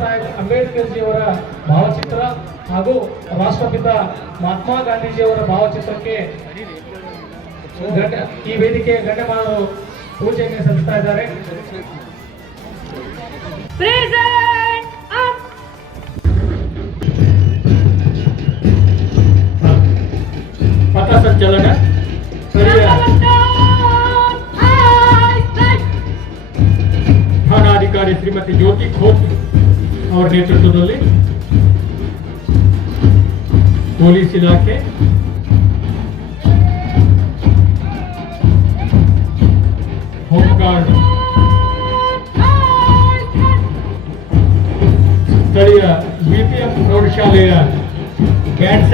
ಸಾಹೇಬ್ ಅಂಬೇಡ್ಕರ್ ಜಿಯವರ ಭಾವಚಿತ್ರ ಹಾಗೂ ರಾಷ್ಟ್ರಪಿತ ಮಹಾತ್ಮ ಗಾಂಧೀಜಿಯವರ ಭಾವಚಿತ್ರಕ್ಕೆ ಈ ವೇದಿಕೆ ಗಣ್ಯಮಾನರು ಪೂಜೆಗೆ ಸಲ್ಲಿಸ್ತಾ ಇದ್ದಾರೆ. ಪಥಸಂಚಲನ ಸ್ಥಳೀಯ ಶ್ರೀಮತಿ ಜ್ಯೋತಿ ಖೋತ್ ಅವರ ನೇತೃತ್ವದಲ್ಲಿ ಪೊಲೀಸ್ ಇಲಾಖೆ ಹೋಮ್ ಗಾರ್ಡ್ ಸ್ಥಳೀಯ ಬಿಪಿಎಂ ಪ್ರೌಢಶಾಲೆಯ ಬ್ಯಾಂಡ್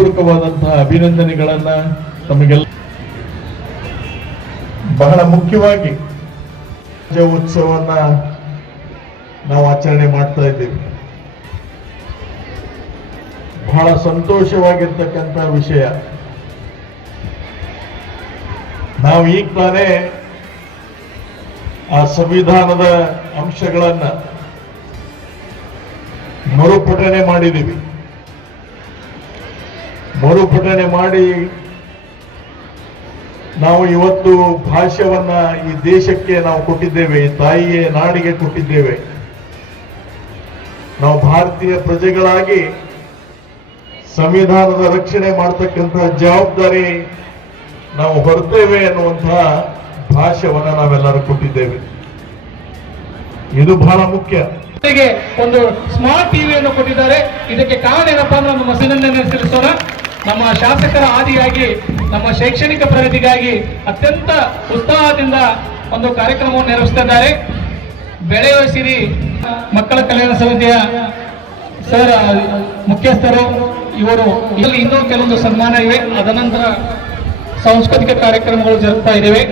ನಾನು ಹೃತ್ಪೂರ್ವಕವಾದಂತಹ ಅಭಿನಂದನೆಗಳನ್ನ ತಮಗೆಲ್ಲ ಬಹಳ ಮುಖ್ಯವಾಗಿ ಉತ್ಸವವನ್ನ ನಾವು ಆಚರಣೆ ಮಾಡ್ತಾ ಇದ್ದೀವಿ. ಬಹಳ ಸಂತೋಷವಾಗಿರ್ತಕ್ಕಂಥ ವಿಷಯ. ನಾವು ಈಗ ತಾನೇ ಆ ಸಂವಿಧಾನದ ಅಂಶಗಳನ್ನ ಮರುಪಠನೆ ಮಾಡಿದ್ದೀವಿ. ಮರುಪಠನೆ ಮಾಡಿ ನಾವು ಇವತ್ತು ಭಾಷ್ಯವನ್ನ ಈ ದೇಶಕ್ಕೆ ನಾವು ಕೊಟ್ಟಿದ್ದೇವೆ, ಈ ತಾಯಿಯ ನಾಡಿಗೆ ಕೊಟ್ಟಿದ್ದೇವೆ. ನಾವು ಭಾರತೀಯ ಪ್ರಜೆಗಳಾಗಿ ಸಂವಿಧಾನದ ರಕ್ಷಣೆ ಮಾಡತಕ್ಕಂತಹ ಜವಾಬ್ದಾರಿ ನಾವು ಹೊರತೇವೆ ಅನ್ನುವಂತಹ ಭಾಷ್ಯವನ್ನ ನಾವೆಲ್ಲರೂ ಕೊಟ್ಟಿದ್ದೇವೆ. ಇದು ಬಹಳ ಮುಖ್ಯ. ಒಂದು ಸ್ಮಾರ್ಟ್ ಟಿವಿಯನ್ನು ಕೊಟ್ಟಿದ್ದಾರೆ. ಇದಕ್ಕೆ ಕಾರಣ ಏನಪ್ಪಾ ಅಂದ್ರೆ ನಮ್ಮ ಅಭಿನಂದನೆ ಸಲ್ಲಿಸೋಣ ನಮ್ಮ ಶಾಸಕರ ಆದಿಯಾಗಿ ನಮ್ಮ ಶೈಕ್ಷಣಿಕ ಪ್ರಗತಿಗಾಗಿ ಅತ್ಯಂತ ಉತ್ಸಾಹದಿಂದ ಒಂದು ಕಾರ್ಯಕ್ರಮವನ್ನು ನೆರವಿಸುತ್ತಿದ್ದಾರೆ ಬೆಳೆಯುವ ಸಿರಿ, ಮಕ್ಕಳ ಕಲ್ಯಾಣ ಸಮಿತಿಯ ಸರ್ ಮುಖ್ಯಸ್ಥರು, ಇವರು ಇಲ್ಲಿ ಇನ್ನೂ ಕೆಲವೊಂದು ಸನ್ಮಾನ ಇವೆ. ಅದನಂತರ ಸಾಂಸ್ಕೃತಿಕ ಕಾರ್ಯಕ್ರಮಗಳು ಜರುಗ್ತಾ ಇದ್ದೇವೆ